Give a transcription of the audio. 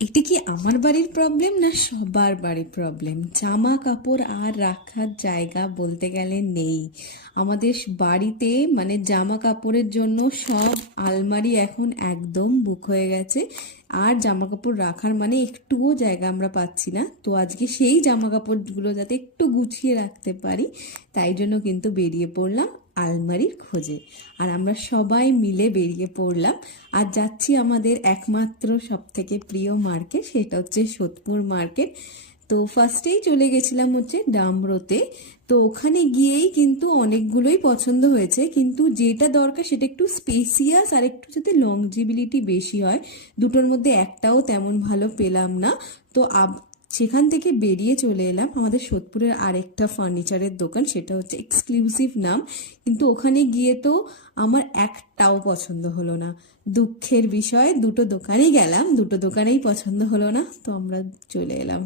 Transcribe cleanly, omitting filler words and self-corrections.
এটা কি আমার বাড়ির প্রবলেম না সবার বাড়ির প্রবলেম? জামা কাপড় আর রাখার জায়গা বলতে গেলে নেই আমাদের বাড়িতে। মানে জামা কাপড়ের জন্য সব আলমারি এখন একদম বুক হয়ে গেছে। আর জামা কাপড় রাখার মানে একটুও জায়গা আমরা পাচ্ছি না। তো আজকে সেই জামা কাপড়গুলো যাতে একটু গুছিয়ে রাখতে পারি, তাই জন্য কিন্তু বেরিয়ে পড়লাম আলমারির খোঁজে। আর আমরা সবাই মিলে বেরিয়ে পড়লাম আর যাচ্ছি আমাদের একমাত্র সব থেকে প্রিয় মার্কেট, সেটা হচ্ছে সোদপুর মার্কেট। তো ফার্স্টেই চলে গেছিলাম হচ্ছে ডামরোতে। তো ওখানে গিয়েই কিন্তু অনেকগুলোই পছন্দ হয়েছে, কিন্তু যেটা দরকার সেটা একটু স্পেসিয়াস আর একটু যাতে লংজিবিলিটি বেশি হয়, দুটোর মধ্যে একটাও তেমন ভালো পেলাম না। তো সেখান থেকে বেরিয়ে চলে এলাম আমাদের সোদপুরের আরেকটা ফার্নিচারের দোকান, সেটা হচ্ছে এক্সক্লুসিভ নাম। কিন্তু ওখানে গিয়ে তো আমার একটাও পছন্দ হলো না। দুঃখের বিষয়, দুটো দোকানেই গেলাম, দুটো দোকানেই পছন্দ হলো না, তো আমরা চলে এলাম।